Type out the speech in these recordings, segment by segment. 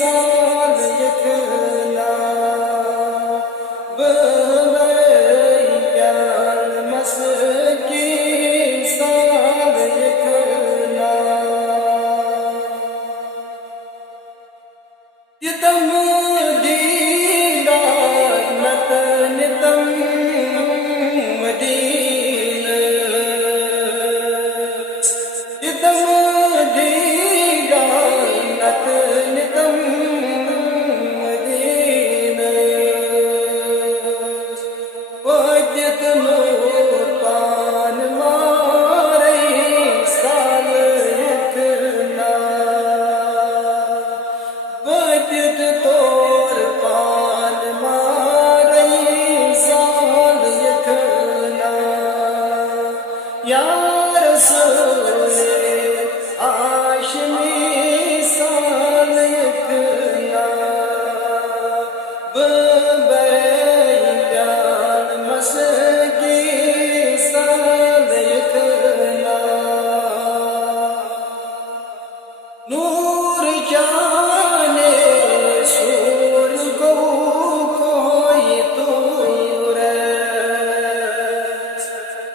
سال یکنا ببریان مسکی سال یکنا یتم دیدار نتنتم مدین یتم دیدار نتنتم مدین وجت نور پان ماری سال یکنا وجت طور پان ماری سال یکنا یا رسول آشمی سال یکنا ببریان مسکی سال یکنا نور جانے سور گو کوئی تور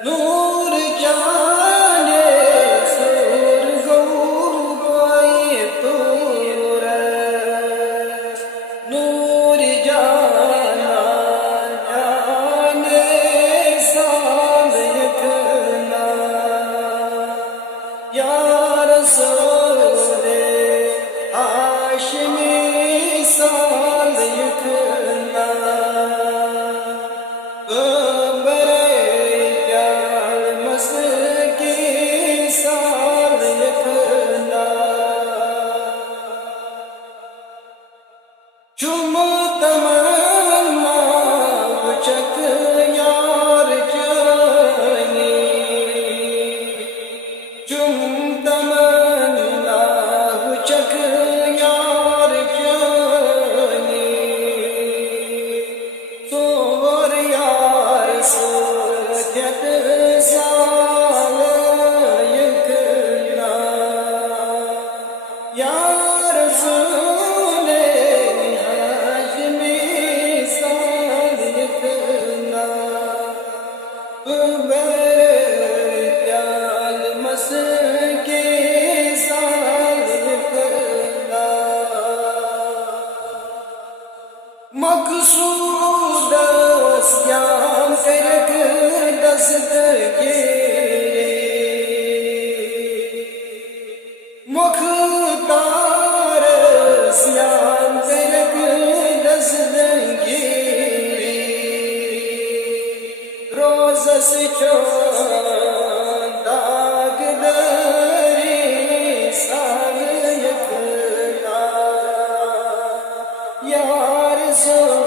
نور جانے سور گو کوئی تور نور جانا جانے سال یکنا یا رسول آشمی سال یکنا ببریان مسکی سال یکنا چم تمنا چک یار چنی چم تمنا چک یار چنی سور یار سوجت سال یکنا یا رسول ہاشمی سال یکنا ببریان مسکی سال یکنا مقصود سیام ترک دستگیری مختار سیام ترک دستگیری روز سچون داغ دری سال یکنا یا رسول